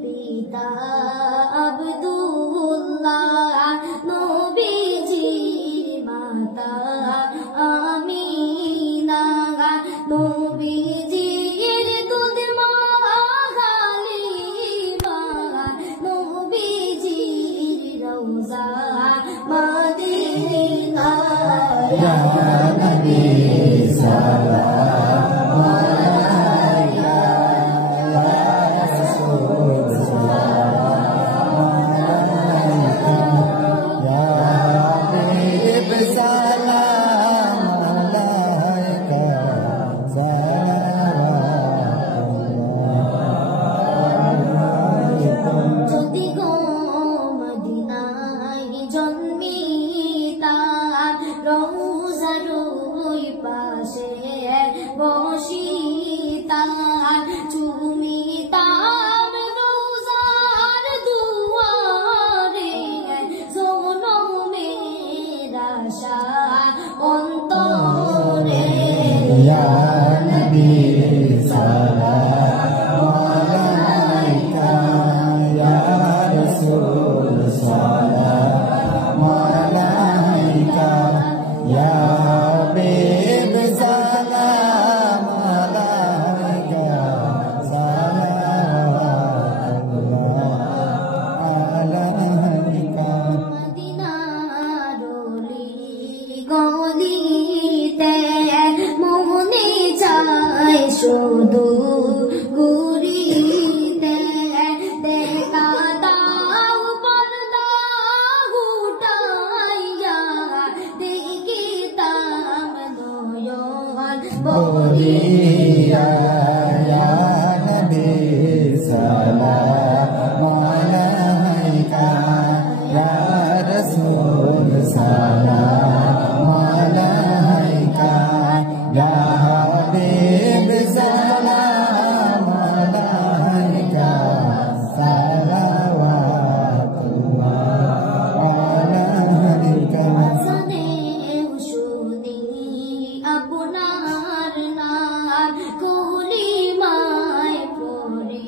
পিতা আব্দুল্লাহ নবীজির মাতা আমিনা নবীজির দুধ মা হালিমা নবীজির রওজা মদিনা ইয়া নবী সালাম আলাইকা ইয়া রাসূল সালাম আলাইকা ইয়া হাবিব সালাম আলাইকা যদি গো মদিনায় জন্মিতা রওজার ওই পাশে বসিতা চুমিতাম রওজার দুয়ারে জনমের আশা অন্তরে ইয়া নবী সালাম আলাইকা ইয়া রাসূল সালাম আলাইকা ইয়া হাবিব সালাম আলাইকা সালাওয়াতুল্লাহ আলাইকা মদিনার গলিতে মনে চায় শুধু ঘুরিতে দেখা দাও পর্দা উঠাইয়া দেখিতাম নয়ন ভরিয়া ইয়া নবী সালাম আলাইকা ইয়া রাসূল সালাম আলাইকা ইয়া হাবিব সালাম আলাইকা সালাওয়াতুল্লাহ আলাইকা সানেও শুনি আপনার নাম কলিমায় পড়ি